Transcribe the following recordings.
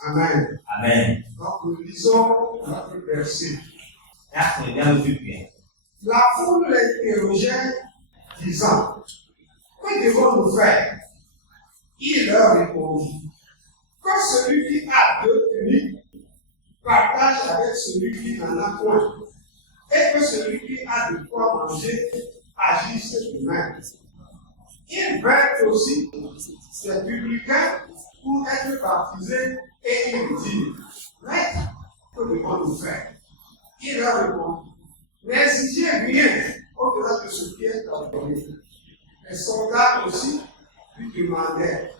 Amen. Amen. Donc nous lisons notre verset. La foule l'interrogeait, disant, que devons-nous faire? Il leur répondit, que celui qui a 2 tuniques partage avec celui qui n'en a point, et que celui qui a de quoi manger agisse de même. Ils vinrent aussi ces publicains pour être baptisés et ils dirent, Maître, que devons-nous faire? Il leur répondit, n'exigez rien au-delà de ce qui est ordonné. Les soldats aussi lui demandèrent,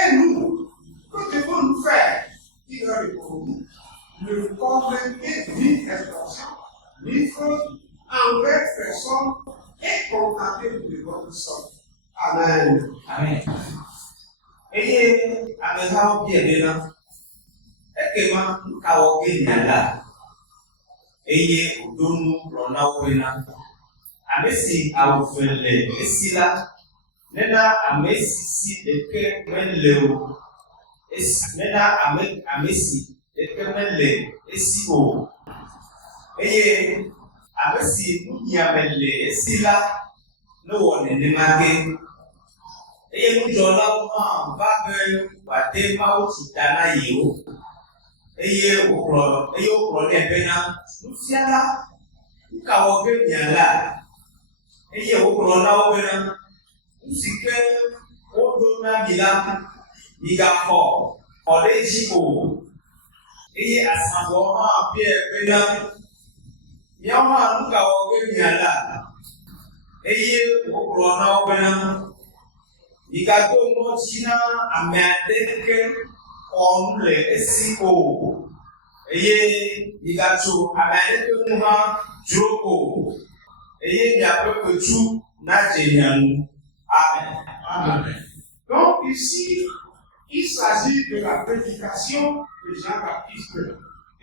et nous, que devons-nous faire? Il leur répondit, ne commettez ni extorsion, ni fraude envers personne et contentez-vous de votre sort. Amen. Amen. Et ameha bien bien. Et que nous kawoge nyala. Et donu rona wena. Amesi awufele esila. Nena amesi si deke menleo. Nena amesi deke menle esio. Et amesi munyamele esila. No one ne mage. Et nous allons va que ma outitana yo. Et au problème pena, nous fiala, nous kawoke nyala. Et au problème pena, nous si que au donna bila, igafo, odejibo. Et à ce moment, Pierre pena, yama nous kawoke nyala. Et au problème pena. Ikago mochina ameandeke onle esiko. Eye igacho ameandeke muha joko. Eye miape ketu na jenyanu. Amen. Amen. Donc ici, il s'agit de la prédication de Jean-Baptiste.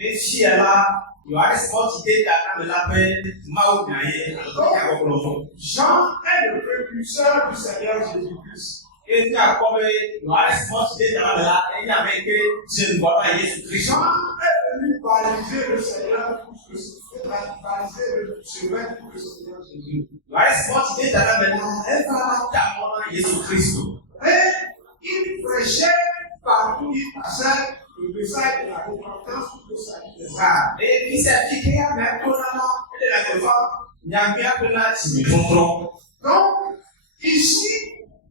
Et si elle a, il y a responsabilité de la paix, Jean est le précurseur du Seigneur Jésus-Christ. Et il y a comme la responsabilité de la paix, il y avait que je ne vois pas Jésus-Christ. Jean est venu baliser le Seigneur pour que baliser le chemin pour le Seigneur Jésus. La responsabilité de la paix, elle va d'abord Jésus-Christ. Et il prêchait partout, il passait. Le message de la repentance pour le salut des âmes. Et il s'est dit qu'il y a même tout là. Donc, ici,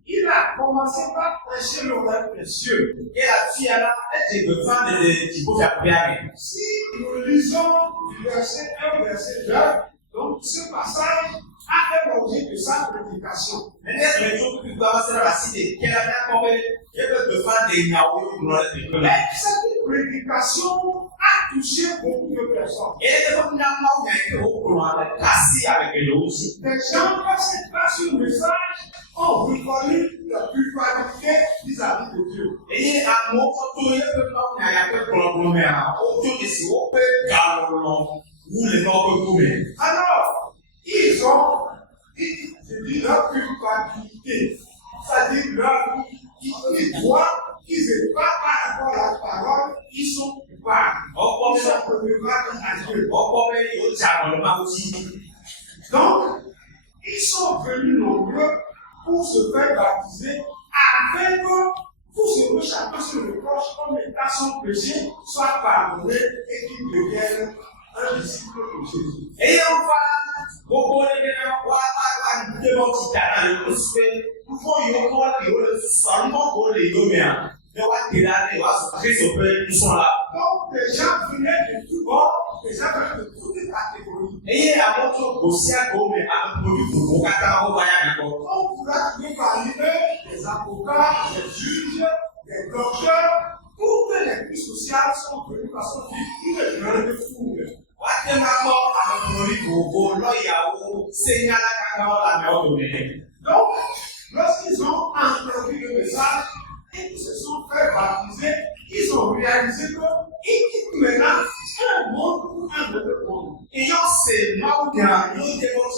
il a commencé par prêcher le roi précieux. Et la fille là, elle te besoin de qui peut faire prier. Si nous lisons du verset 1 verset 2, donc ce passage a fait l'objet de sa prédication. Mais cette prédication a touché beaucoup de personnes. Des gens qui passent sur le message ont reconnu la culpabilité vis-à-vis de Dieu. Alors, ils ont, je dis leur culpabilité, c'est-à-dire ils croient qu'ils ne pas par rapport à la parole, ils sont coupables. Ils sont redevables à Dieu. Donc, ils sont venus nombreux pour se faire baptiser afin que tout ce chacun se reproche comme état son péché soit pardonné et qu'il devienne un disciple de Jésus. Et on va beaucoup de gens qui ont été il faut y avoir les donc, les gens venaient de tout bord, les gens venaient de toutes les catégories. Et à votre aussi à Gomé, à produit pour Katara, on pourra trouver parmi eux des avocats, des juges, des docteurs, toutes les crises sociales sont venues parce qu'ils veulent de foule. Donc, lorsqu'ils ont entendu le message et qu'ils se sont fait baptiser, ils ont réalisé qu'ils quittent maintenant un monde pour un autre monde. Et on sait, moi, il y a des gens qui ont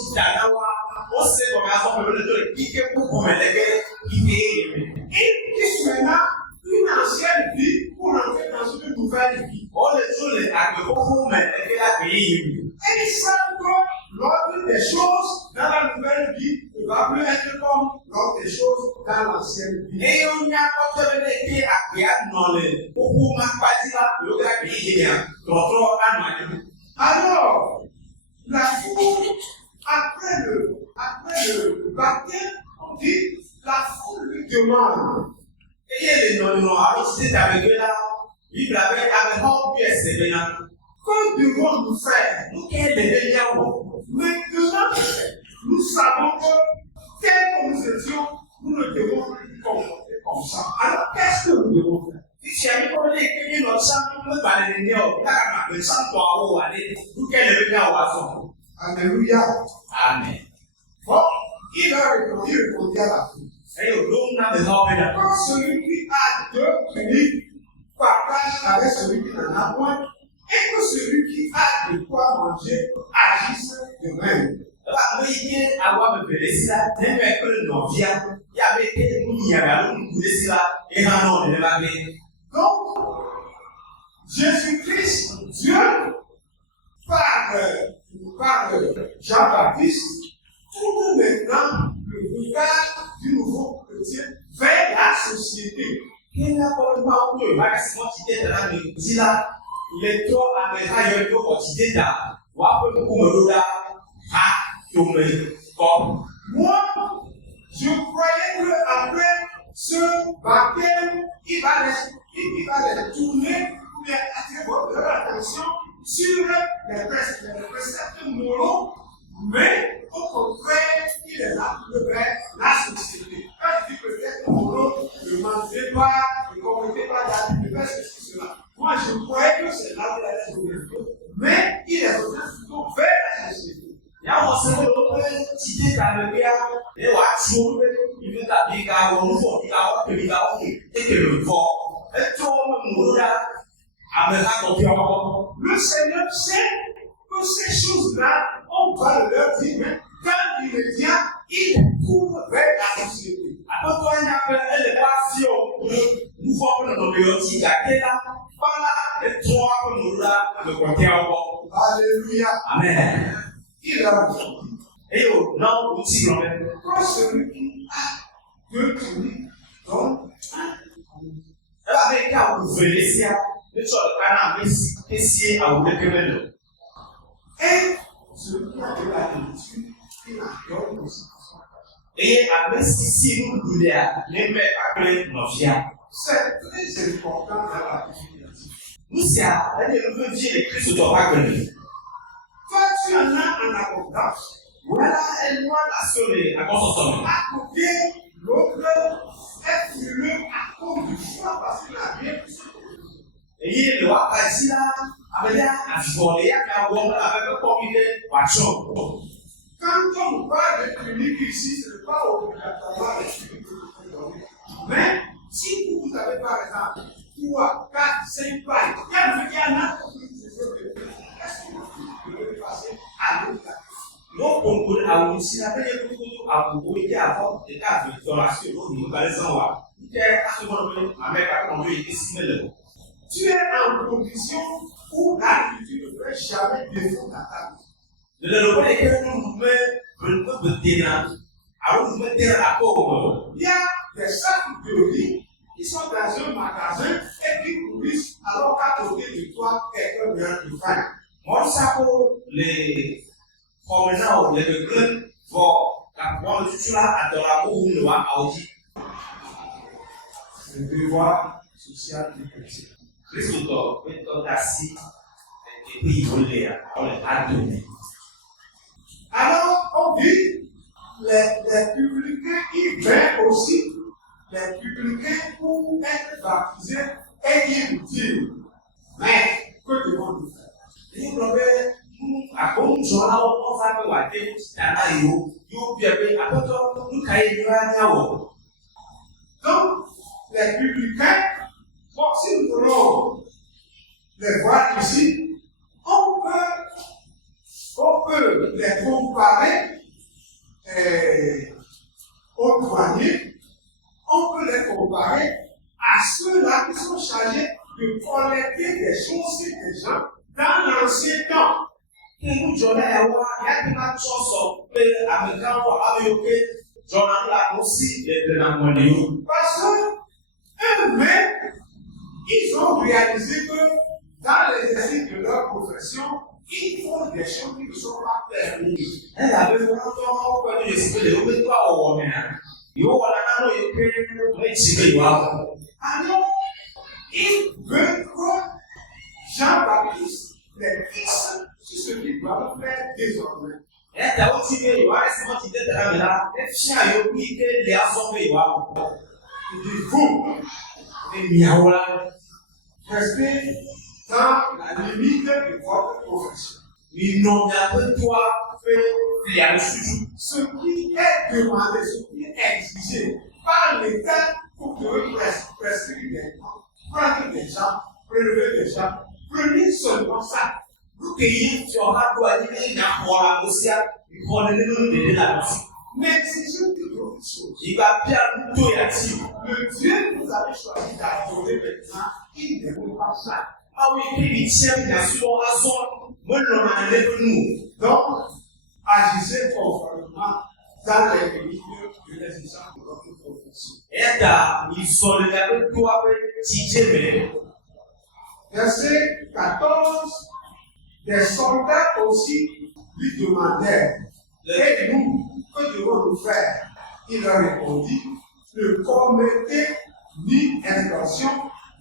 maintenant une ancienne vie pour entrer dans une nouvelle vie. On le joue les agriculteurs, mais et la pays. Et ils savent que l'ordre des choses dans la nouvelle vie ne va plus être comme l'ordre des choses dans l'ancienne vie. Et on y a pas de qui a bien dans le beaucoup ma partie là, le gars qui est bien, trop à nous. Alors, la foule, après le baptême, on dit, la foule lui demande. Et il est non, alors c'est avec eux là, il avait un pièce de bien. Que devons-nous faire? Nous qui est de bien. Maintenant, nous savons que, tel que nous étions, nous ne devons plus nous comporter comme ça. Alors, qu'est-ce que nous devons faire? Si tu as mis pour les que nous sommes, nous parlons de Néo, nous sommes toi ou aller, nous qui est de bien au hasard. Alléluia. Amen. Bon, il répondit à la foule. Et au long n'a de l'homme. Quand celui qui a deux tuniques partage avec celui qui n'en a point, et que celui qui a de quoi manger agisse de même. Donc, Jésus-Christ, Dieu, par Jean-Baptiste, tourne maintenant le regard du nouveau chrétien vers la société. Moi, je croyais qu'après ce baptême, il va les tourner pour attirer votre attention sur les préceptes moraux, mais au contraire, il est là vers la société. Quand je dis préceptes moraux, ne mangez pas, ne commettez pas d'actes, ne faites ceci, cela. Moi, je croyais que c'est là où il allait se retrouver, mais il est revenu plutôt vers la société. Il y a un seul petit détail, et on a toujours il veut t'appeler car on nous dit et que le vent, et tout le monde le Seigneur sait que ces choses-là, on va leur dire, mais quand l'immédiat, il court vers la société. Après, il y a une passion, nous voyons notre biologie, là, par là, et trois nous là, le côté en bas. Alléluia. Amen. Il a dit. Et au nom du Tigre, quand celui qui a deux tuniques donne elle va avec un Vénétien, le sol de Canaan, essayer à vous décrire. et celui qui a de la nourriture, il a donné aussi. Et avec ici, nous voulons les mettre après nos fiers. C'est très important dans la vie. Nous, c'est à nous dire les Christ doit pas connaître. Toi, tu en as en abondance. Voilà, elle doit l'assurer à cause de son nom. À côté, l'autre est furieux à cause du choix parce qu'il a bien pu se trouver. Et il est là, ici là, avec la voler, avec un comité, Quand on parle de clinique ici, ce n'est pas obligatoirement les cliniques que vous pouvez donner. Mais si vous avez par exemple 3, 4, 5 pailles, il y en a qui est-ce que vous pouvez passer à l'autre côté? Donc, on peut avoir aussi la première chose à vous poser avant de faire de formation au niveau de l'examen. Tu es à ce moment-là, avec un peu d'estimer le mot. Tu es en condition où l'agriculture ne fait jamais défaut à ta vie. Le développement est que nous mettons de terrain. Alors, nous mettons à cause. Il y a des sacs de riz qui sont dans un magasin et qui pourrissent alors qu'à côté de toi, quelqu'un vient de faire. Moi, ça pour les promeneurs, les recrues, vont apprendre le futur à de la boue ou le à Audi. Le devoir social du chrétien. Christ est assis et puis il voulait on les a donné. Alors, on dit, les publicains, ils viennent aussi, les publicains pour être baptisés et ils disent, mais que devons-nous faire? Et vous avez à bon jour, on va me voir des you be a bit à peu nous cahiers Donc, les publicains, bon, si nous voulons les voir ici, on peut les comparer aux douaniers, on peut les comparer Quem joga é o a que na choso pe americano abeyoke joga lá no si de na money. Parce qu'eux-mêmes, ils ont réalisé que dans l'exercice de leur profession, ils font des choses qui ne sont pas permises. Elle avait vraiment pas de ce que les autres pas au moins. Yo wala na no ye pe me chibe yo. Alors, ils veulent que Jean-Baptiste les fixe sur ce qu'ils doivent faire désormais. Et ta aussi que yo a ce mot de la mela, et chien yo qui que les assombrer yo. Il dit vous, Et miaola, restez dans la limite de votre profession. ils n'ont pas de toi fait faire le sujet. Ce qui est demandé, ce qui est exigé par l'État pour que vous prescrivez des gens, prendre des gens, prélever des gens, prenez seulement ça. Pour que y tu auras doit dire n'a pas la aussi, il faut le donner là-dessus. Mais exigez de d'autres choses. Il va bien tout y a-t-il. Le Dieu que vous avez choisi d'adorer maintenant, il ne veut pas ça. Ah oui, puis il tient bien sûr à son, moi l'on a enlevé nous. Donc, agissez conformément dans les limites de l'exigence de votre profession. Et là, ils sont les avec toi, Tijeme. Verset 14, des soldats aussi lui demandèrent, et nous, que devons-nous faire? Il leur répondit, ne commettez ni extorsion,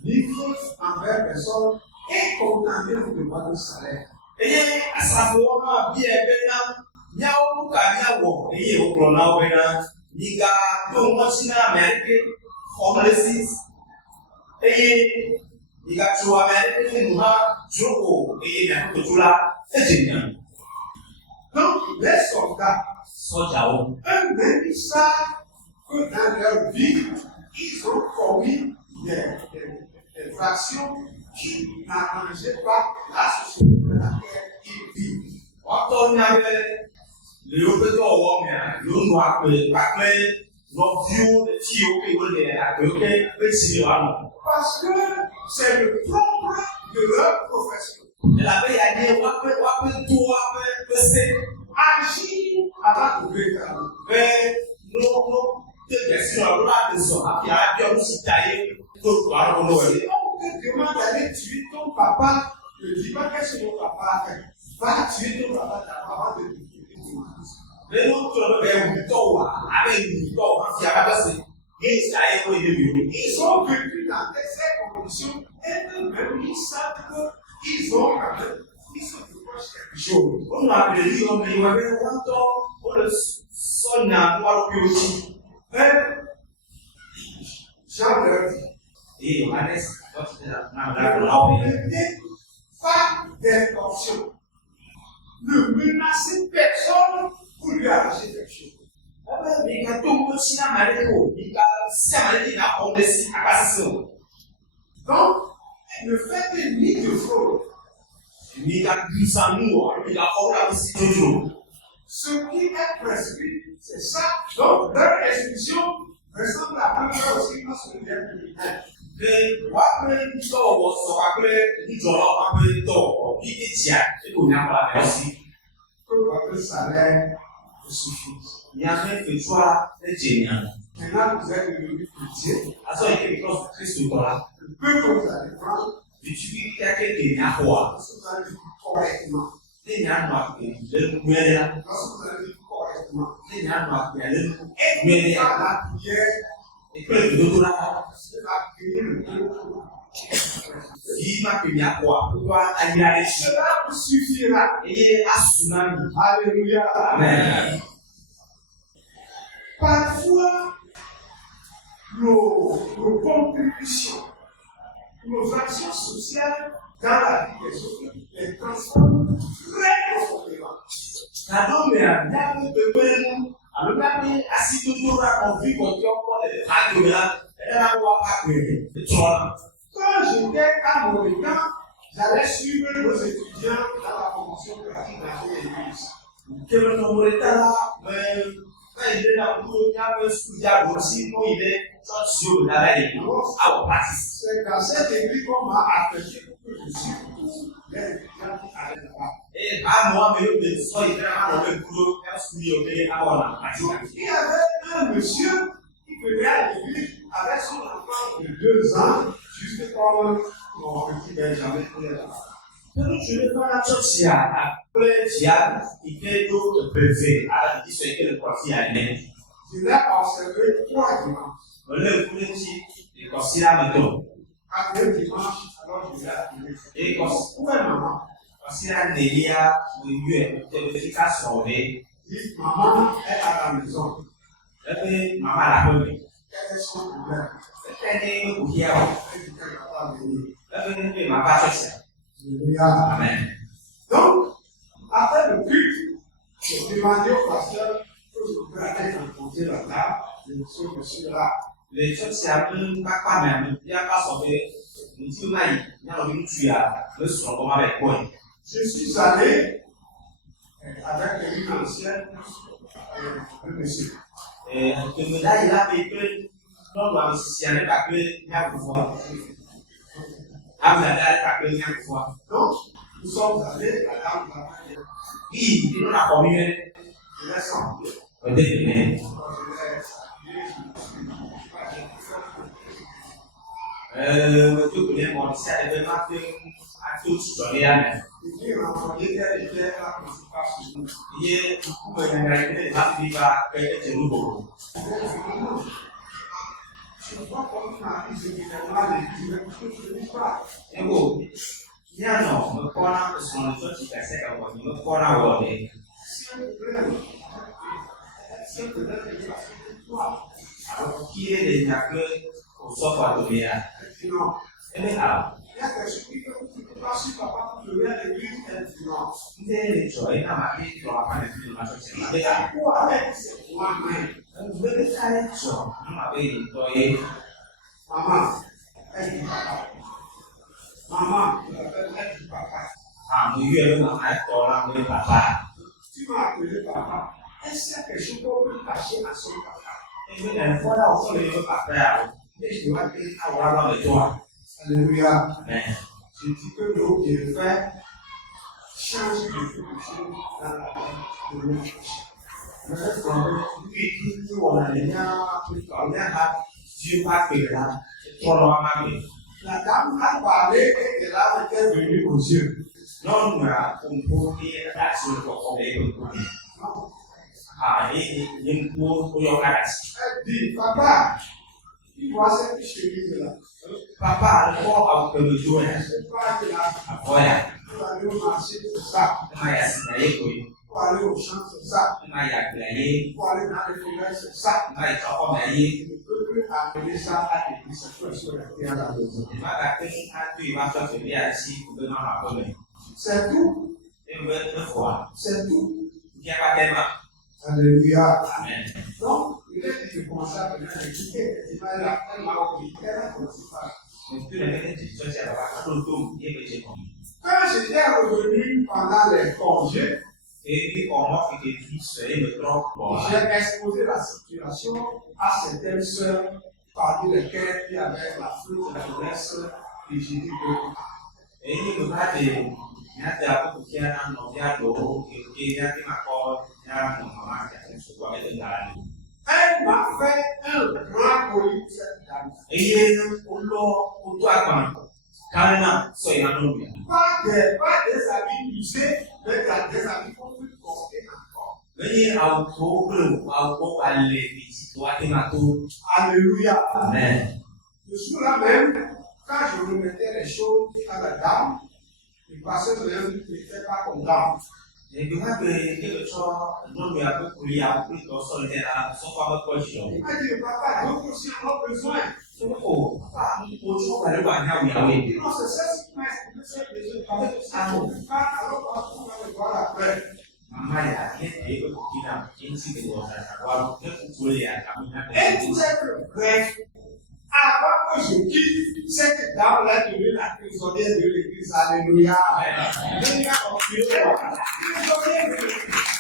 ni faute envers personne, et contentez-vous de votre salaire. Et à sa fois, bien, Niao Kaniawo, et au Pronawena, Niga, don't watch in America, homeless. Et Niga to American, Joko, et Kutula, et Donc, les soldats, Sojao. eux-mêmes, ils savent que dans leur vie, ils ont commis des actions qui n'arrangeaient pas la société dans laquelle ils vivent. On avait le Yopeto Womia, Yonoa, Paclay, Novio, le Tio, qui voulait accueillir le Sylvano. Parce que c'est le propre de leur profession. Elle avait à dire, Agir avant de réclamer. mais non, des questions à l'heure de son, qui a bien aussi taillé, pour voir mon Si on te demande d'aller tuer ton papa, ne dis pas qu'est-ce que ton papa a fait. Va tuer ton papa avant de te tuer. mais non, tu ne peux pas toi, avec une toi, qui a passé, et ça a été le mieux. Ils ont vécu dans ces conditions et eux-mêmes ils savent qu'ils ont quand même, ils se reprochent quelque chose. On a appelé l'homme, mais il y avait un temps, on le sonne à moi le aussi. Mais Jean leur dit, Et on a laissé, ne mettez pas d'extorsion. Ne menacez personne pour lui arracher quelque chose. Mais quand on peut s'y amarrer, il va s'y amarrer, il a condensé à passer. Donc, ne faites ni de fraude. Il a du sang nous, il a fait aussi toujours. Ce qui est prescrit, c'est ça. Donc, leur institution ressemble à peu aussi à ce que j'ai Mais, après, il doit se rappeler, il doit rappeler, il est tiens, et qu'on a pas la merci. que votre salaire vous suffise. Il y a un fait toi, c'est génial. Maintenant, vous êtes devenu chrétien. À ce moment-là, il pense Christ là. Le peu que vous allez prendre, Et tu dis qu'il y a quelqu'un à voir. lorsque vous allez vivre correctement. Les gens doivent le mener là. Lorsque vous allez vivre correctement. Les gens doivent le Et mener dans là. la prière, Et que le dos là, c'est accueillir le peuple. il m'a payé à quoi? Pour toi, à y aller. Cela vous suffira. Et à tsunami. Alléluia. Amen. Parfois, nos contributions, nos actions sociales dans la vie des autres les transforment très profondément. Cadeau, mais à bien de peine, à le même assis toujours à conduire contre les radios là, et là, on va pas créer. Et tu vois, Quand j'étais à Montréal, j'allais suivre nos étudiants dans la formation pratique dans l'église. que le nombre est là, mais quand il est dans le coup, il y a un studio aussi, il est church yóò dábàá yìí our practice. C'est dans cette église qu'on m'a appelé pour que je suis les gens qui allaient là-bas. Et à moi, mais le soir, il y a un boulot, un studio, à la pratique. Il y avait un monsieur qui venait à l'église avec son enfant de 2 ans, juste comme mon petit Benjamin qui est là. Então, je vais faire la chose après Diane, qui fait d'autres brevets, à la qui le croisier à l'aide. Je l'ai observé 3 dimanches. Le politique, il croisier à méthode. 4 dimanches, alors je l'ai appelé. Et Où est maman? croisier à Nélia, où il y a une vérification. Dit maman est à la maison. Et puis, maman l'a remis. Quel est son problème? C'est un coup qui a. Elle dit qu'elle va pas venir. Et puis, maman va chercher. Alléluia. Amen. Donc, après le culte, j'ai demandé au pasteur que je pouvais aller rencontrer la dame, ce monsieur-là. Les choses, c'est un peu pas même. Il n'y a pas sauvé. Nous disons, il y a une tuile, le son comme avec quoi. Je suis allé avec une ancienne, un monsieur. Et que me là, il a fait que, non, on va se aller parce que, il y a pouvoir. Ah, vous avez allé parce que, il y a pouvoir. Donc, nous sommes allés, la dame nous a dit, Oui, il nous a commis. je l'ai senti. Au début, tout le monde, c'est vraiment que, à tout ce qui est là. Il m'a envoyé telle et telle, là, je ne sais pas si vous. Il y a beaucoup de gens qui ont fait quelque chose. Je ne vois pas comment il se dit mal, je ne sais pas. Et bon, il y a non, me prend son autre qui fait ça, me prend à voir. C'est un problème. C'est un problème de la toi. Alors, qui est les gens au sofa de l'IA? Non. Et bien, alors, Il y a quelque chose qui peut pas si papa peut lever à l'église, elle dit non. vous avez les gens, il y a ma vie qui va pas de ma chose. Mais Pourquoi avec c'est moi-même? vous devez faire les gens. Vous m'avez dit, Maman, elle dit papa. Maman, elle dit papa. ah, nous y allons à la maison, papa. Tu m'as appelé papa. Est-ce qu'il y a quelque chose qu'on peut cacher à son papa? Et bien, une fois là, on ne peut pas faire. Et je dois dire, Avoir dans le toit. alléluia. Amen. Je dis que nos bienfaits changent de choses dans la vie de l'autre. Mais quand lui dit qu'on a les liens, qu'on a Dieu pas que là, pour le La dame a parlé et elle a été venue aux yeux. non, nous avons compris la chose qu'on a ah, il pour Elle dit, papa, tu vois cette chemise là. papa, le corps a que le jour. C'est pas que là, Voilà. pour aller au marché, c'est ça. Maya sinaye Pour aller au champ, c'est ça. Maya glaye. Pour aller dans les forêts, c'est ça. Maya toko naye. Je ne peux plus appeler ça à l'église, c'est pour se rester à la maison. Maya kini atu iba so se bi asi kubena ma kome. C'est tout. Et une fois, C'est tout. il y a pas tellement. Alléluia. Amen. Donc, il est dit que commencer à venir à l'église, elle m'a oublié, elle a commencé par. Mais tu l'as fait du social à la tout et que j'ai compris. Quand j'étais revenu pendant les congés, Et puis comment fait que tu serais me trompe. j'ai exposé la situation à certaines sœurs parmi lesquelles il y avait la flûte de la jeunesse et j'ai dit que Et il me va de nyate hapo kukiana na viado nyate makao nyate mama yake sio avec ndani. elle m'a fait un grand colis cette dame. Et on doit quand Kana so inanumbia. Pas des habits usés, mais des habits qu'on peut porter encore. Venye au wale viti wate mato. Alléluia. Amen. Le jour-là même, quand je remettais les choses à la dame, le pasteur n'était pas content. Et puis moi que cho non me a beaucoup lié à plus de sol de la son pas quoi je. Il m'a dit, papa, d'autres aussi en ont besoin. Oh, papa, au cho va le ba nya wi awe. Il dit, non, c'est ça qui m'a expliqué cette besoin. Alors, on va le voir après. Mama ya yeye ko kina jinsi de wa wa ne kukule ya kamina. Et tout ça, bref, avant que je quitte, cette dame-là devenue la prisonnière de l'église. Alléluia.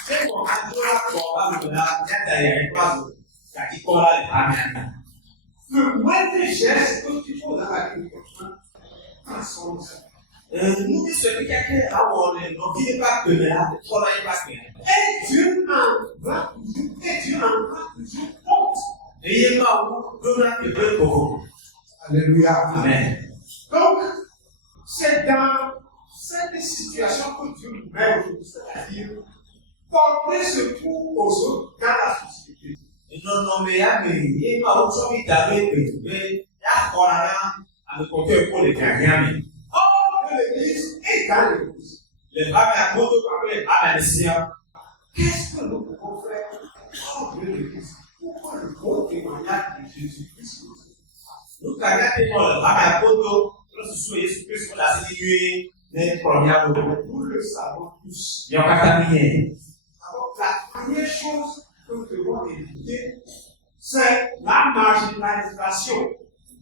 C'est mon adorateur, on va me donner la tête derrière les bras. Kaki kola le pamiana. le moindre geste que tu fais dans la vie de quelqu'un transforme ça. Nous disons que quelqu'un a volé, donc il n'est pas que là, trop là, il passe bien. Et Dieu en va toujours, et Dieu en va toujours compte. Et il est pas où, nous avons que Dieu pour vous. Alléluia. Amen. Donc, c'est dans cette situation que Dieu nous met aujourd'hui, c'est-à-dire porter secours aux autres dans la société. Et non, mais il est pas où, soit il avait que, mais il y a quoi là, avec côté pour les gagnants. L'Église est dans l'Église. Les femmes à côté, les femmes à l'essai. Qu'est-ce que nous pouvons faire pour l'Église, pour que le bon témoignage de Jésus-Christ nous regardons les femmes à côté, nous sommes Jésus-Christ pour la séduire, les premières nous le savons tous. Il n'y a pas terminé. Alors, la première chose que nous devons éviter, c'est la marginalisation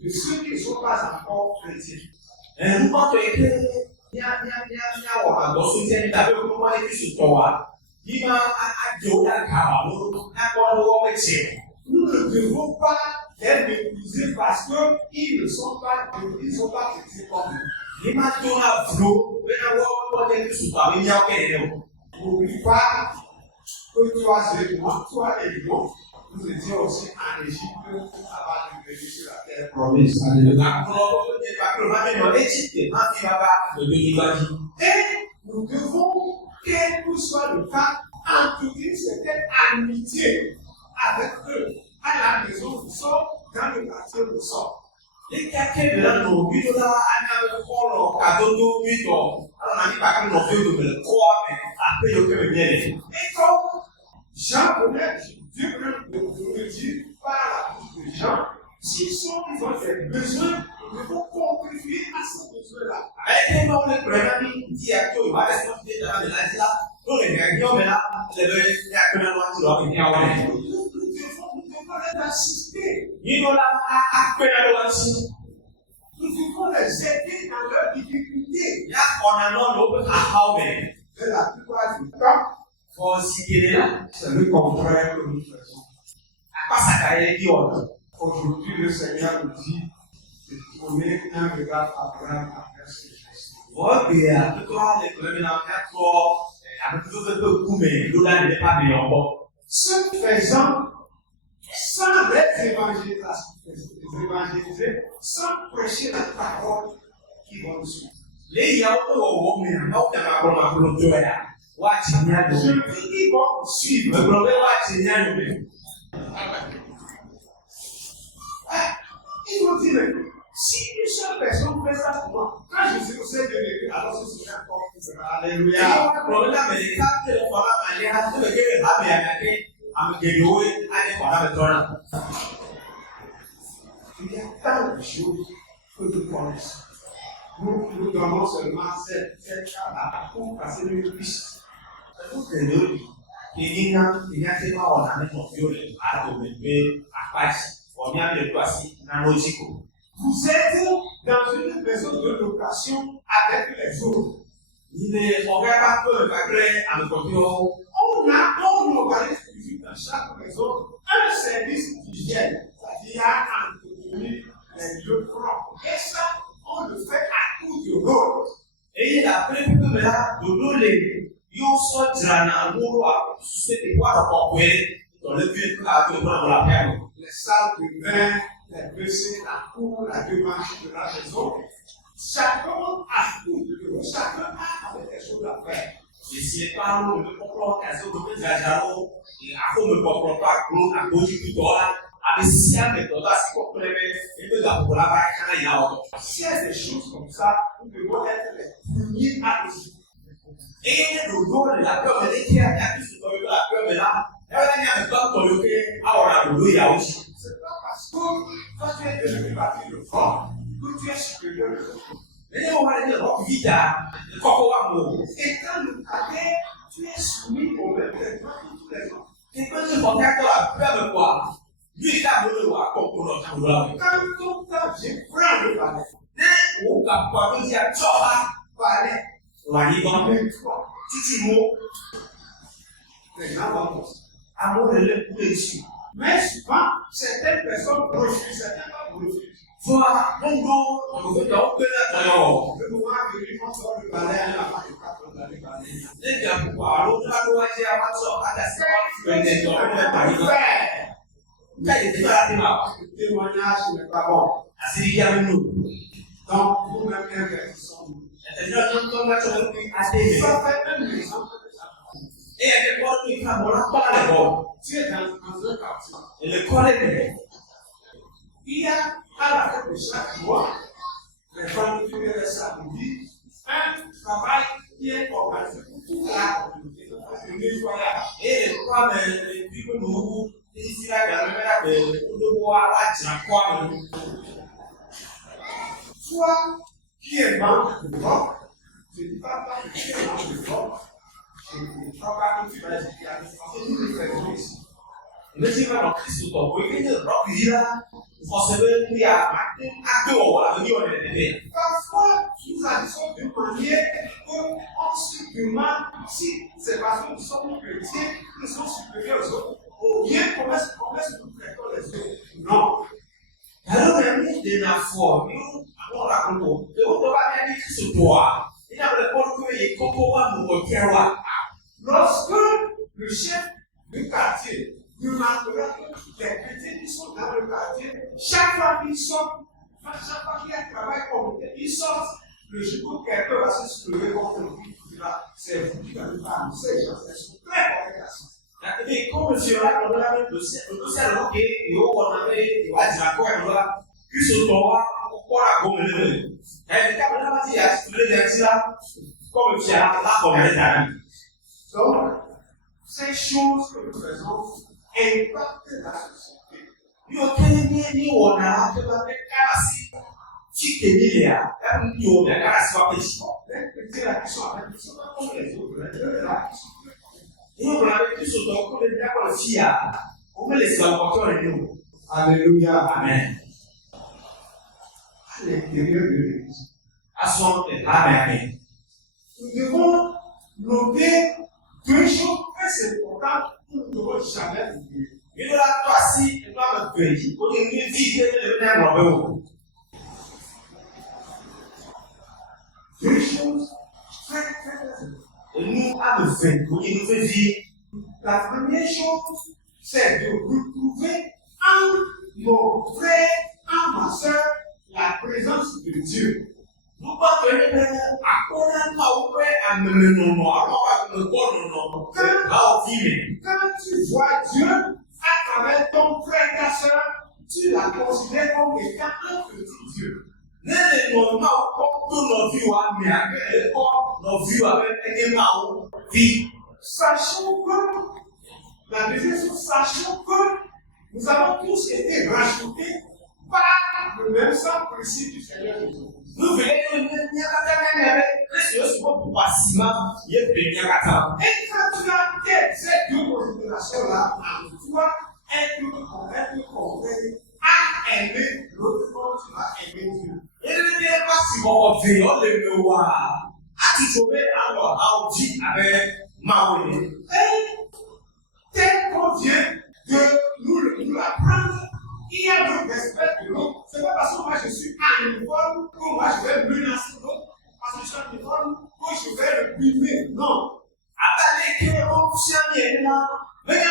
de ceux qui ne sont pas encore chrétiens. Nous pensons que il y a un soutien de la vie, comment il est sur toi. Il m'a dit au Dakar, nous ne devons pas les mépriser parce qu'ils ne sont pas chrétiens comme nous. Il m'a dit on a flot, on est sur toi, il y a aucun. N'oublie pas que toi et moi, nous étions aussi en Égypte avant de venir sur la terre promise. Et nous devons, quel que soit le cas, entretenir une certaine amitié avec eux, à la maison où nous sommes, dans le quartier où nous sommes. Et quelqu'un de là, nous, lui, là, on a le cadeau de 8 ans. Alors, on a dit, par contre, nos vieux de me le croire, mais après, il y a que bien. Et comme Jean connaît, Dieu peut nous dire par la bouche de Jean, ils ont des besoins, nous devons contribuer à ces besoins-là. Avec les gens, les premiers, ils disent à toi, il va rester dans la vie là. Nous, les gagnants, mais là, les deux, il y a que la loi qui doit venir à Nous devons les assister. il y a à la loi ici. Nous devons les aider dans leurs difficultés. Il y a qu'on a non, l'eau peut avoir, Mais la plupart du temps, faut s'y dire là. c'est le contraire que nous faisons. À quoi ça carrière dit on? Aujourd'hui, le Seigneur nous dit de tourner un regard favorable après ce que je fais. Oh, bien, toi, les premiers dans 4 ans, avec tout ce que vous mettez, l'eau là n'est pas meilleur. Ce faisant, sans les évangéliser, sans prêcher la parole qui va nous suivre. Les yaourts, mais non, tu n'as pas pour le joie. Watch, il y a Je dis qu'ils vont nous suivre. le problème, watch, il y a Ils vont dire, si une seule personne fait ça pour moi, quand je suis au sein de Dieu, alors ce sera encore plus grand. Alléluia. le problème, mais les cas que le problème, il y a tout le qui est rabais à la tête, à me guérir, à des problèmes de toi. Il y a tant de choses que nous connaissons. Nous donnons seulement cette cas-là pour passer une piste. Tout est là, il y a tellement on a mis son vieux, à dominer, à passer. On vient de passer dans nos écoles. Vous êtes dans une maison de location avec les autres. Il ne faut pas que le bagage à me confier. On organise toujours dans chaque maison un service d'hygiène, c'est-à-dire entretenir les lieux propres. Et ça, on le fait à tout de rôle. Et il a pris que là, de l'eau, ils sont drana, l'eau, c'était quoi la porte, dans le vieux, à tout le monde la perle. Les salles de bain, les WC, la cour, la démarche de la maison. Chacun a tout de rôle. Chacun a avec des choses à faire. Et si les parents ne comprennent pas, ils ont déjà jalo, et à quoi ne comprennent pas, à cause du dollar, avec si un des dollars, si vous comprenez, et que la population il y a autre. S'il y a des choses comme ça, nous devons être les premiers à le suivre. Et le rôle de la peur, mais qui a plus de la peur, mais là, il y a un temps pour lequel, à on a il y a aussi. C'est pas parce que toi tu es devenu parti de fort que tu es supérieur de l'autre. Mais on va dire, oh, vite, le corps va mourir. Et dans le cadet, tu es soumis au même traitement que tous les autres. Et quand tu regardes la peur de quoi, lui, il a besoin de voir comme pour notre amour. Quand ton temps vient, prends le balai. Ou quand on dit à toi, Balai. on va dire, bon, Toi. titi mot, Les gens vont penser. amour de l'être pour les dessus. Mais souvent, certaines personnes refusent, certaines pour le futur. Voilà, donc, on veut donc que là, Le moment venu, on sort le balai à la fin de 4 ans dans les balais. les gars, pourquoi alors, on va doit dire à sort à la semaine, on va pas y faire. Là, il est déjà là. Le témoignage n'est pas bon. Assez bien avec nous. Donc, nous-mêmes, investissons. C'est-à-dire, nous sommes là sur le pays à des Ça fait un exemple de ça. et à l'école, il faut avoir pas d'abord. Tu es dans un quartier. Et l'école est Il y a à la fin de chaque mois, les femmes qui viennent samedi, un travail qui est organisé pour toute la communauté. et les femmes, les filles que nous, ici, là, dans le même, nous devons avoir un quoi, Toi qui es membre de l'Europe, je ne dis pas que tu es membre de l'Europe, je ne crois pas que tu vas dire parce que nous le faisons ici. mais si vraiment Christ toi, vous voyez, là, forcément, il y a un acte au à venir, on est Parfois, nous agissons d'une manière qu'on se demande si c'est parce que nous sommes chrétiens, nous sommes supérieurs aux autres, ou bien comment est-ce que nous traitons les autres. Non. Alors, même de la foi, nous, on raconte, de votre va bien dire sur toi. Il y a le pôle que il faut Lorsque le chef du quartier remarquera que les chrétiens qui sont dans le quartier, chaque fois qu'ils sortent, chaque fois qu'il y a un travail communautaire, ils sortent, le jour où quelqu'un va se soulever contre lui, il dira, c'est vous qui n'avez pas nous, ces gens, ils sont très corrects à ça. Et comme le Seigneur a donné le ciel, et on avait des quoi, puis ce droit, pour la communauté. Et le cas de la matière, tu veux dire là, comme le Seigneur a donné. Donc, ces choses que nous faisons impactent la société. Nous tenons on a fait la carassi. Si tu es là, nous on a carassi pas petit. Les chrétiens qui sont avec nous sont pas comme les autres, les là. Et on a vécu ce temps qu'on est là pour le fier. On met les salvateurs et nous. Alléluia. Amen. À l'intérieur de l'Église. À son Amen. Nous devons noter deux choses très importantes que nous ne devons jamais oublier. Mais nous là, toi, si, nous avons veillé. On est venu vivre de l'Éternel. Deux choses très importantes. Et nous avons veillé. On est venu vivre. La première chose, c'est de retrouver en mon frère, en ma soeur, la présence de Dieu. Nous pas venir à connaître au père à me non, alors à me non. Quand tu vois Dieu à travers ton frère et ta soeur, tu la considères comme étant un petit Dieu. Nele no ma ko to no vi wa mi age ko no vi wa be ma o vi. Sachons que la deuxième chose, sachons que nous avons tous été rachetés par le même sang précis du Seigneur Jésus. Nous venons de Nyakata Nebe, Christ pour Passima, il est Nyakata. Et quand tu as ces deux considérations-là en toi, être convaincu à aimer l'autre comme tu vas aimer Dieu. Et le Dieu pas si bon veille, on le voit. A tu trouvé alors à dit avec Maoué. Et tel qu'on vient de nous l'apprendre, il y a le respect de l'autre. Ce n'est pas parce que moi je suis en uniforme que moi je vais menacer l'autre. Parce que je suis en uniforme que je vais le priver. Non. Après les on s'y là. Mais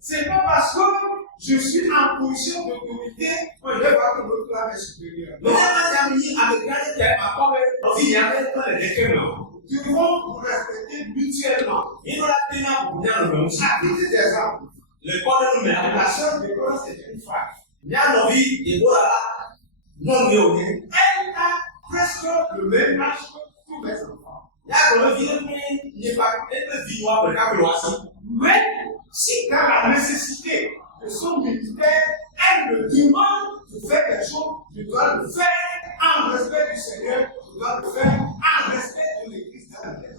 c'est pas parce que je suis en position d'autorité que je vais voir que l'autre là est supérieur. Nous devons nous respecter mutuellement. À titre d'exemple, la sœur de Paul, c'est une femme. Elle a presque le même âge que tous mes enfants. Mais si dans la nécessité de son ministère, elle me demande de faire quelque chose, je dois le faire en respect du Seigneur, je dois le faire en respect de l'Église dans laquelle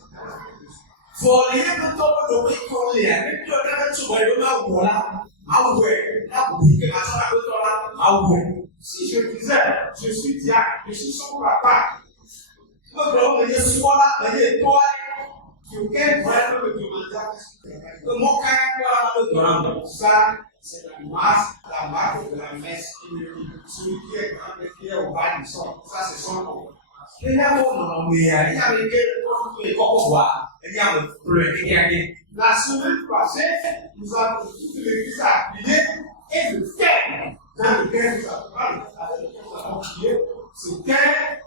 si je disais, je suis diacre, je suis son papa, je quel droit me demander ça c'est la marque de la messe ennemie. Celui qui est grand et qui est au bas du sol, ça c'est son nom. La semaine passée, nous avons toute l'église à prier et le thème dans lequel nous avons parlé, avec lequel nous avons prié, c'était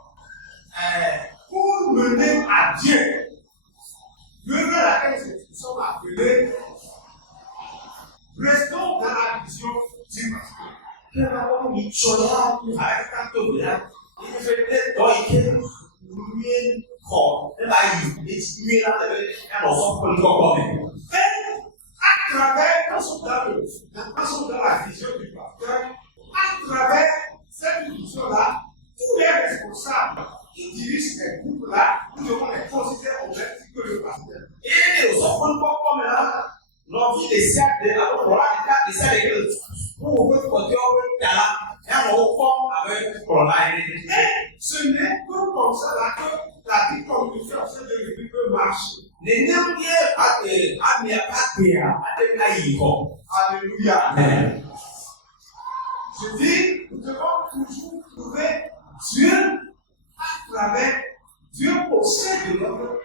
pour mener à Dieu. L'œuvre à laquelle nous sommes appelés, restons dans la vision du pasteur. Dans la vision du pasteur, à travers cette vision-là, tous les responsables qui dirigent ces groupes-là, nous devons les considérer au même titre que le pasteur. Et ce n'est que comme ça là que la vie communautaire au sein de l'Église peut marcher. Alléluia. Je dis, nous devons toujours trouver Dieu à travers Dieu au sein de notre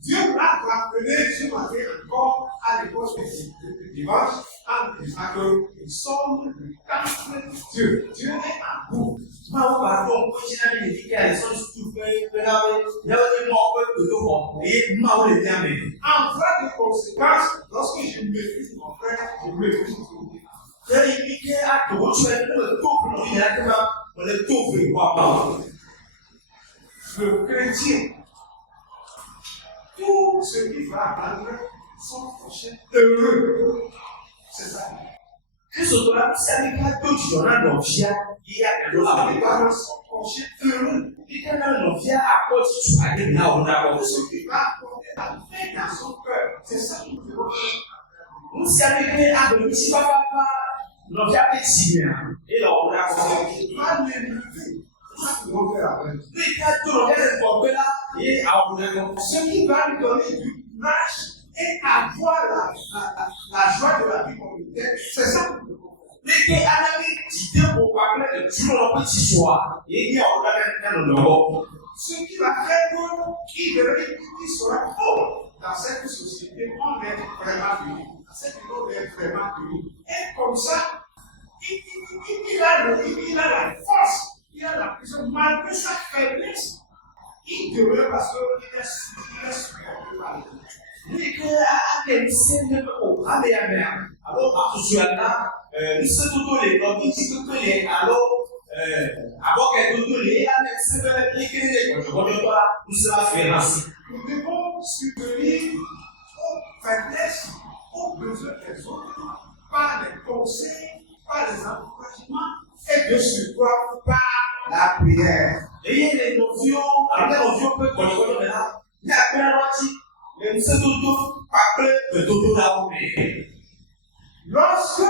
Dieu l'a rappelé ce matin encore à l'école de dimanche en disant que nous sommes le temple de Dieu. Dieu est en nous. En vrai de conséquence, lorsque je maîtrise mon frère, je maîtrise tout. Le chrétien, tout ce qui va attendre son prochain heureux. C'est ça. Que ce soit la salle de journal d'envie, il y a de l'eau avec son prochain heureux. Il y a de l'envie à quoi tu sois allé là où on a ce qui va apporter la paix dans son cœur. C'est ça que nous devons faire. Nous savons que à de l'outil papa, l'envie a petit bien. Et là on a commencé à l'élever. Ce qui va lui donner du courage et avoir la joie de la vie communautaire, c'est ça que nous devons ce qui va faire qu'il sera fort dans cette société, on est vraiment unis. Dans cette vie, on est vraiment unis. Et comme ça, il a la force. Il a la puissance, malgré sa faiblesse, il demeure parce qu'il est supporté par Dieu. Alors, à ce jour-là, nous sommes tous les nous devons subvenir aux faiblesses, aux besoins des autres, par les conseils, par les encouragements et de surcroît par la prière. Lorsque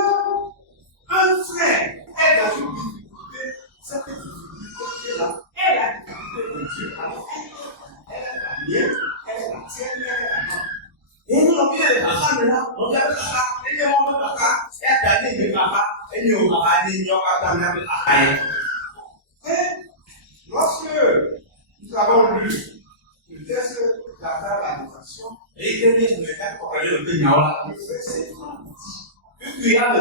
un frère est dans une difficulté, cette difficulté-là est la difficulté de Dieu. Alors, elle est la mienne, elle est la tienne, elle est la nôtre. Et nous, on vient de la femme là, on vient de la femme, et nous, on vient de la femme, et lorsque nous avons lu le texte d'après la notation, le verset 30 dit là où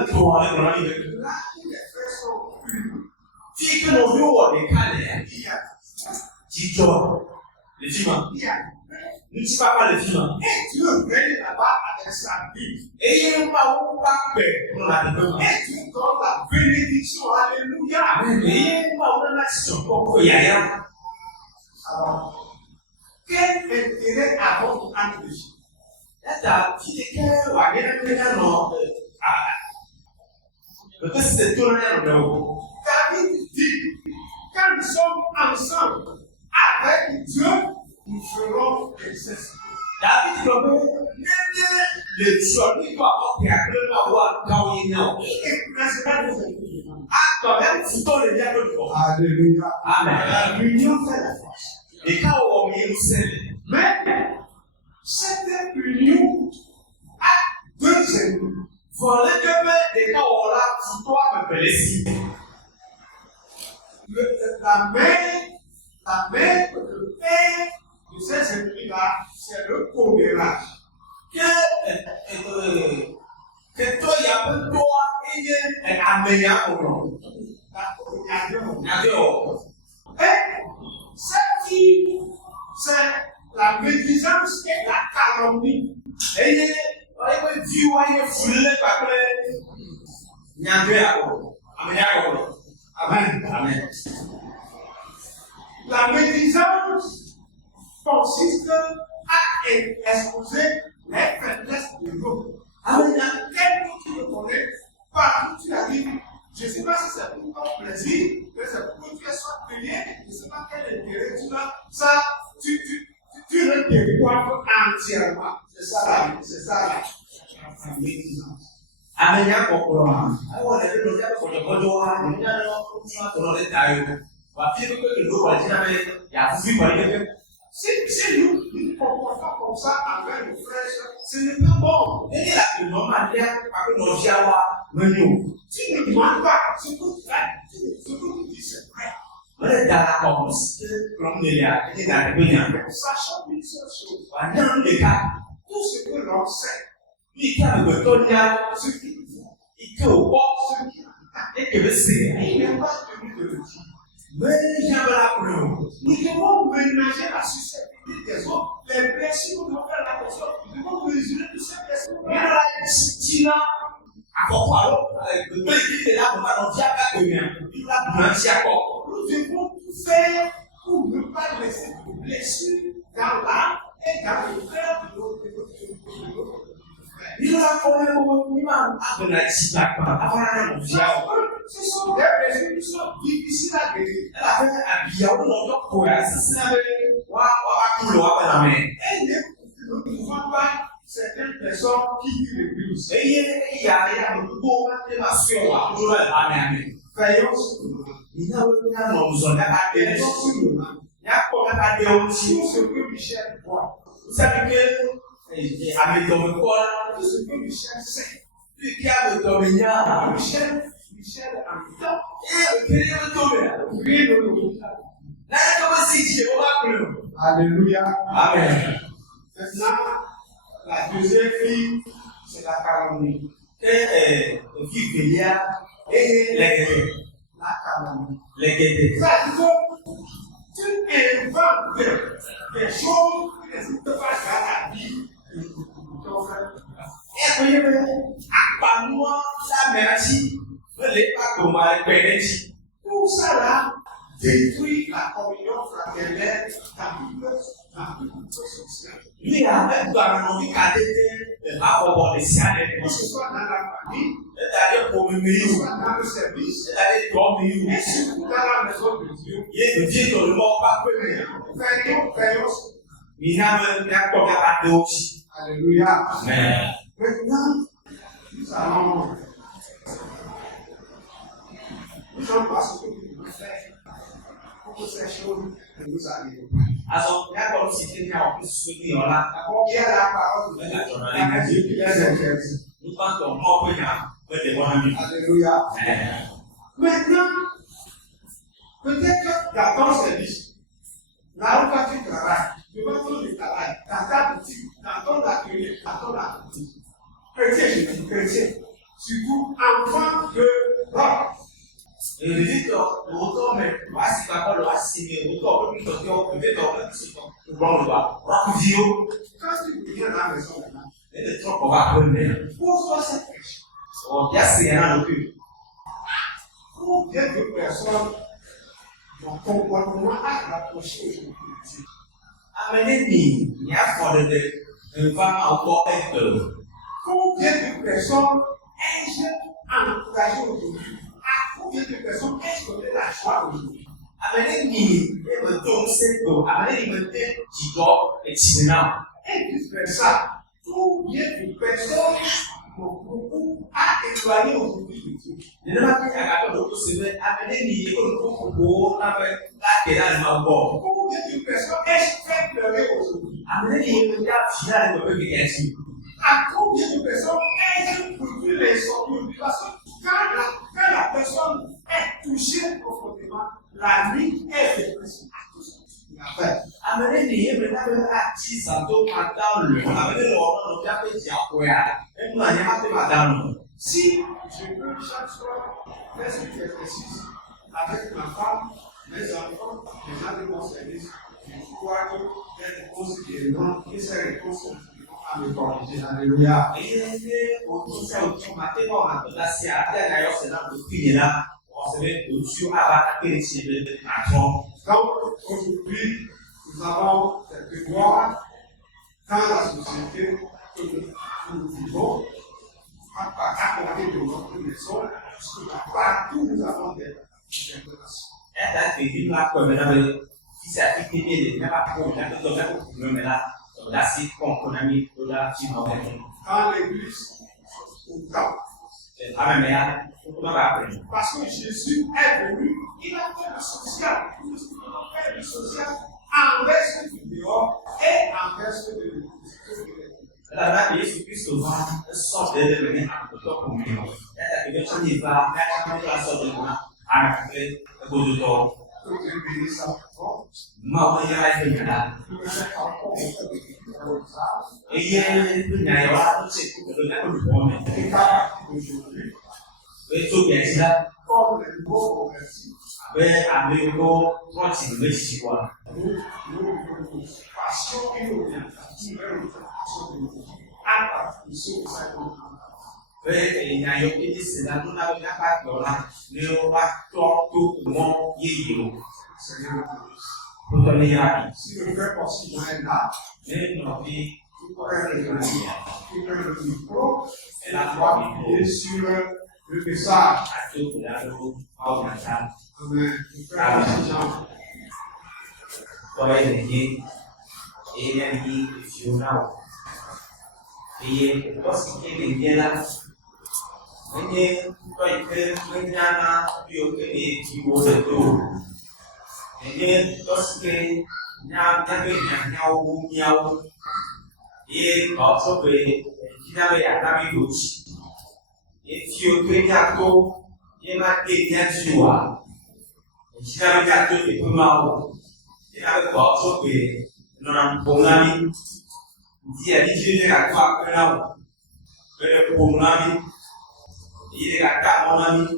les frères sont unis, il y a et Dieu règne là-bas avec sa vie. Et Dieu donne la bénédiction. Alléluia. Alors, quel intérêt avons-nous entre les gens? David dit, quand nous sommes ensemble avec Dieu, nous ferons des exploits. David dit, le Dieu doit avoir et président des toi-même, tu donnes le diable de force. Alléluia. Amen. L'union fait la force. Et quand on est mais cette union a deux ennemis. voilà que des cas on l'a pour toi me blesser. La mère, le père de ces ennemis-là, c'est le commérage. Que toi, il y a peu de toi et améliore au nom. Et cette fille, c'est la médisance et la calomnie. Et il dit, ouais, foulé par le Amen. Amen. La médisance consiste à exposer les faiblesses de l'autre. Amen. Quelqu'un qui le connaît, partout tu arrives. Je ne sais pas si c'est pour ton plaisir, mais c'est pour que tu sois payé. Je ne sais pas quel intérêt tu as. Ça, tu le dévoiles entièrement. C'est ça la médisance. Amen. Ya kokoro. Awo le do ya ko jo bojo wa ni na no to le tayo. Wa fi ko do wa jina me ya fu ko le. Si nous ne comportons pas comme ça avec nos frères, ce n'est pas bon. Et là, le normal, parce que nos jawa, nous. Tu ne demandes pas ce que tu fais, ce que tu dis, c'est vrai. On est dans la commence, comme il y a, il est dans le bien. Sachant une seule chose, Dans le cas, tout ce que l'on sait, il y a le tonia, ce qu'il faut, il faut voir ce qu'il et que le c'est. il n'est pas tenu de le dire. Mais j'aime la preuve. Nous devons ménager la susceptibilité des autres. Les blessures nous faire la personne. Nous devons mesurer toutes ces blessures. Mais là, si là, à quoi le petit est là, on va nous dire qu'à combien. Il va nous dire à quoi. Nous devons tout faire pour ne pas laisser de blessures dans l'âme et dans le cœur de l'autre. Il a quand même un minimum à la discipline. Ce sont des blessures qui sont difficiles à guérir. Elle a fait un billet où l'on doit courir. C'est ça, et nous ne pouvons pas certaines personnes qui l'église. Il y a beaucoup de passion à toujours aller. Veillons sur le moment. Il a besoin Veillons sur le moment. Il y a pas de Tout ce que Michel voit, vous savez que avec ton corps, tout ce que Michel sait, il y a le dominant. Michel a mis temps. Et le dominant. Rien ne le regarde. Là, comme si Dieu va plus. Alléluia. Amen. Maintenant, la deuxième fille, c'est la calomnie. Et qui veille et La calomnie. les guetter. Ça dit que tu inventes des choses qui n'existent pas dans la vie de ton frère. Et puis, à moi, ça merci. Je ne l'ai pas comme à l'école. Tout ça là détruit la communion fraternelle dans toute société. Lui a même dans nos vies catholiques, à avoir des siens, Que ce soit dans la famille, c'est-à-dire pour me que ce meilleur, soit dans le service, c'est-à-dire pour me et meilleur. surtout dans la maison de Dieu. Il me dit que le mot pas peu Veillons. il n'a même pas comme la de aussi. Alléluia. Mais, Maintenant, nous allons voir ce que nous devons faire pour que ces choses ne nous arrivent pas. alors, il y a comme si quelqu'un en plus soutenir là, D'abord, il y a la parole de Dieu qui les interdit. nous pensons mort que il y a des bons amis. Alléluia. Maintenant, peut-être que dans ton service, là où tu travailles, devant ton travail, dans ta boutique, dans ton atelier, dans ton atelier, chrétien, je dis chrétien, surtout enfant de l'homme. Et le dit que le retour, mais voici quand le voici, mais le retour, le retour, le retour, Quand tu viens dans la maison maintenant, et le trop, on va revenir. pose-toi cette question. On y a c'est un autre. Combien de personnes vont comportement à rapprocher aujourd'hui de Dieu? Amenez ni, il y a fort de femmes encore être. Combien de personnes ai-je encouragé aujourd'hui? À combien de personnes ai-je donné la joie aujourd'hui? Amenez ni, et me tombe cette eau. Amenez ni me tête, qui dort, et qui maintenant. Et vice-versa, combien de personnes m'ont beaucoup à éloigner aujourd'hui de Dieu? Je ne m'appelle à la personne de ce amenez ni, et que le coup, on avait la qui est là, je m'en bats. Combien de personnes est-ce fait pleurer aujourd'hui? Amenez les gars, final, le peuple qui est ici. À combien de personnes est-ce que les sortir? Parce que quand la personne est touchée profondément, la nuit est dépressive. Amenez les maintenant actifs santo pendant le. Amenez le on a fait dire quoi? Et nous n'avons pas fait madame. Si je peux chaque soir faire cet exercice avec ma femme, mes enfants, les gens de mon service, je crois qu'il y a des causes qui viendront et ces réponses à me corriger. Alléluia. Et autour de ça, autour de matin, on a là, c'est à terre d'ailleurs, c'est là, le prix est là, on se met au-dessus, à battre les tirs de patron. Donc, aujourd'hui, nous avons cette gloire dans la société que nous vivons, à côté de notre maison, parce que partout nous avons des relations. Et là, c'est une là, comme maintenant, si c'est à qui t'es n'est pas pour, là, mais là, c'est qu'on a mis, là, tu m'as dit. Quand l'église, autant. Parce que Jésus est venu, il a fait le social. Il a fait le social envers ceux du dehors et envers ceux de l'église. Là, Jésus-Christ va sortir de l'année à côté pour nous. Et là, il va sortir de l'année à côté de toi. Mau yang lain benar. Iya, benar ya. Saya pun benar pun boleh. Betul biasa. Be ambil itu masih bersihwa. Be yang yo ini sedang menawarkan apa dolar. Lewat waktu mau yiu. Pour lihat, Si le frère possible est là, et nos vies, tu peux le micro et la voix est sur le message. satu lalu mau datang, Amen. Le frère Jean. kau ini visional. Ia pasti kita lah. Ini kau itu menjana biokini jiwa itu. Ini pasti nhau. Ia có số về kita berada di bus. Itu kita tu, ia mati dia jiwa. Kita berada di pulau. Kita có số về orang Bungani. Dia di sini aku kenal. Dari Bungani, dia kata Bungani,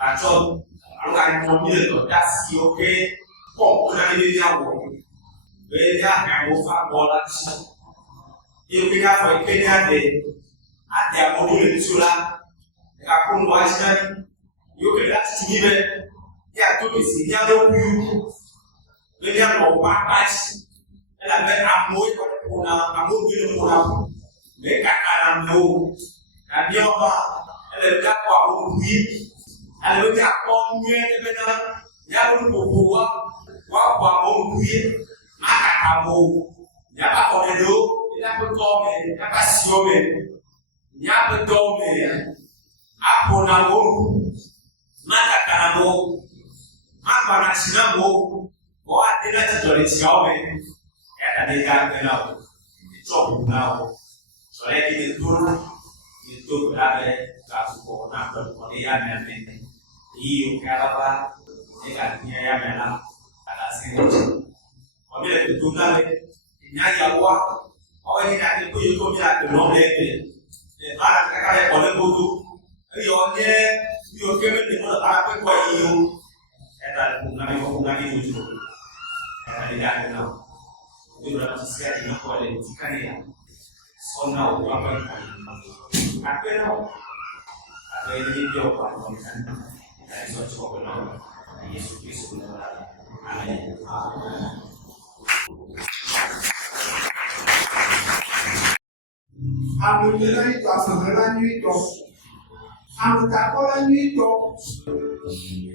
acon. Orang mobil itu dasi oke, kok kena ini jauh. Beda yang buka bola sih. Itu kita pakai ada mobil itu lah. Aku nuasnya, yuk kita sini be, ya tuh di sini ada view. Beda mau pakai, ada beramoy pada amun gila. Mereka akan tahu, dan dia apa? Ada apa amun gila? Ada apa yang benar? Yang berbuah, apa yang buat? Maka kamu, yang apa itu? Yang berdoa, yang passion, yang berdoa, apa namun? Maka kamu, apa nasihamu? Bahwa tidak terjadi siapa? Ya tadi kan kenal, coba. Soalnya itu berada kasus corona berkemudian nanti. Iyo kalapa ikatnya ya mena ada sini. Obile kutuna le nyaya wa owe ni ati ku yuko mi ati no le e bara ka ka ko le budu iyo nye iyo keme ni mo ta pe ko iyo eta kuna mi budu eta ni ya na ndio na tisia ni ko le tikani ya sona wa ba akena ada ini dia pa ko kan. Eso es como no, Yesus Kristus benar. Amin. Amène-la nuit, amène-la nuit, amène-la la nuit,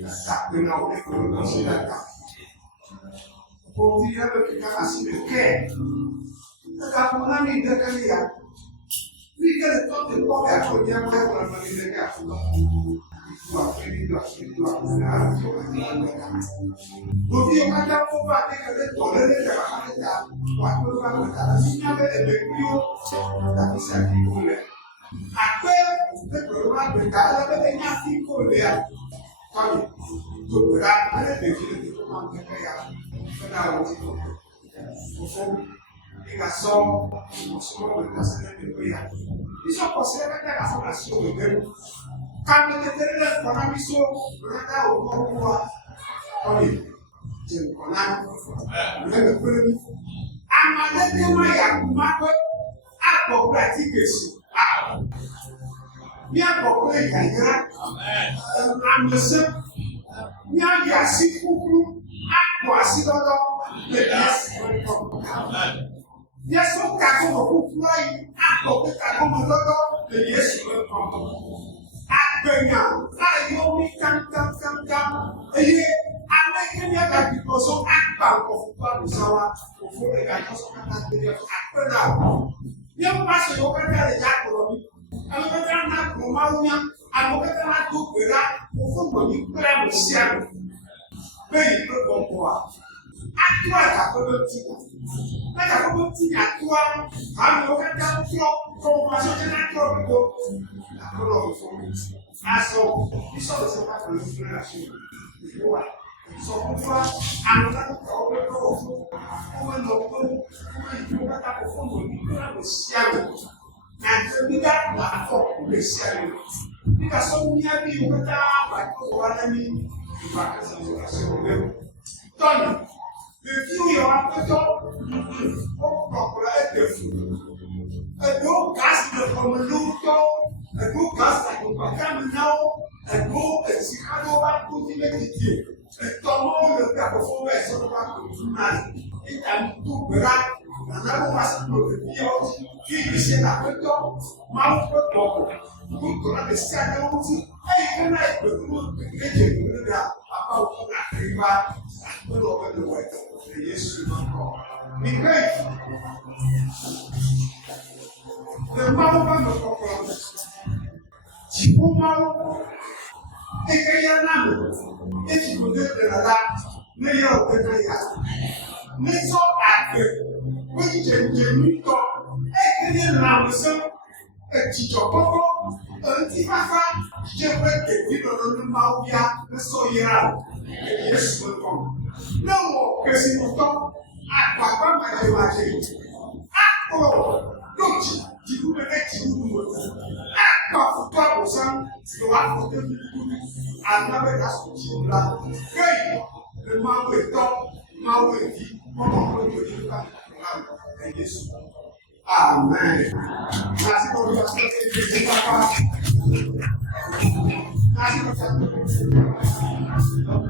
ça peut nous réconcilier là. Pour dire que tu as assis le cœur, tu as pour la nuit de Calia. Lui, quel est ton dépôt et à quoi bien pour la famille de Calia. Òbí ọ̀gá dá fún bá kékeré tọ̀lé lé lẹ́wà káfíńtà wà tó ló bá gbẹ̀dà láti ní abẹ́ ẹ̀mẹ́ kí ó dàbí sàkíkó lẹ̀. Àpẹ́ ẹgbẹ̀rún ló bá gbẹ̀dà lẹ́bẹ̀ẹ́ ní àkíkó lẹ̀ à. Tọ́lì tó gbẹ̀dà lẹ́bẹ̀ẹ́ kí lè tó máa kẹ́kẹ́ yà fẹ́nà àwọn tí kò fò. Nígbà sọ ọ̀ṣunmọ́ gbẹ̀dà sílẹ̀ nínú yà. Bísọ̀pọ̀ sílẹ̀ kẹ́kẹ́ àfọ̀nà sí òwúrẹ́. Kami ketere kona miso rada okowa oye je kona lebe pere mi amalete ma ya kuma pe apo practice mi apo pe yaya amese mi aya si kukuru apo asidodo le yes Yesu kako kukuru ayi apo pe kako mododo le yes Agbenya ayomi kankankankan eye alekenya kaki koso akpa nkɔfuba musawa ofo ɛga kɔsɔ kata tɛlɛ akpɛna yɛ mpasɛ yɛ ɔkata le ya kplɔ mi alekata na kuruma wunya alekata na do gbera ofo gbɔnyi kpɛrɛ mo sia mo bɛyi kpe bɔbɔa atua kakɔ bɛ tia ne kakɔ bɛ tia atua ame ɔkata trɔ kɔnfɔmasɛ ɔkata trɔ gbogbo akɔlɔ ofo mi. Aso, isso você vai fazer isso na sua vida. Só comprar a nota do próprio povo. Como é novo, como é que vai estar com fome, para você agora. Na vida lá fora, você agora. Fica só minha vida, vai provar a mim. Vai fazer isso na sua vida. Tony, viu eu apertou? Vou procurar é teu filho. É do gasto como luto. Ẹ̀gbọ́n gàásà kò gbàgbá mi náà ẹ̀gbọ́n ẹ̀sìnká ló bá kú ní méjìdì ẹ̀tọ́ ọmọ olùgbé àkọ́kọ́ bẹ́ẹ̀ sọ́dọ̀ bá kò tún náà níta tó gbéra nàná ló wá sí lòdì bí ọ kí ibi ṣe àpéjọ máa ń pẹ́ pọ̀ kó tó láti ṣe àdéhùn tí ẹ̀yìn fún náà ìgbèkúrú méjì ìgbèkúrú rẹ̀ apá òkú àkèríwá àpérò ọ̀gbẹ́ni wọ̀ ẹ̀yẹ sùn náà kọ̀. Nígbà yìí, lè máa ń bá mi kọ̀ọ̀kan. Jipumalo, ekeyanamu, ejikudelela, neya okekeya, neso ake, wejijenjenito, ekeyanamuso, ejijokoko, ontifafa, jewe kevilololumawia, neso yera, Yesu lọ́kàn. Lọ́wọ́ kẹsìmọ̀tọ́, àgbàgbà màjèmàjè, àpò lójì, jìbú bẹ́ẹ̀ jìbú wọ̀nyí. Àpàfùtọ́ àbùsán ló wà fún tẹ́lẹ̀ dúdú. Ànábẹ́ta sọ̀tì ńlá. Kéyì lè máa wé tọ́, máa wé di, wọ́n mọ̀ pé ojú ojú ká ìlànà ẹ̀yẹ sùn. Amen. Láti lórí ọ̀sẹ̀ kéde ní pápá. Láti lórí ọ̀sẹ̀ kéde ní pápá.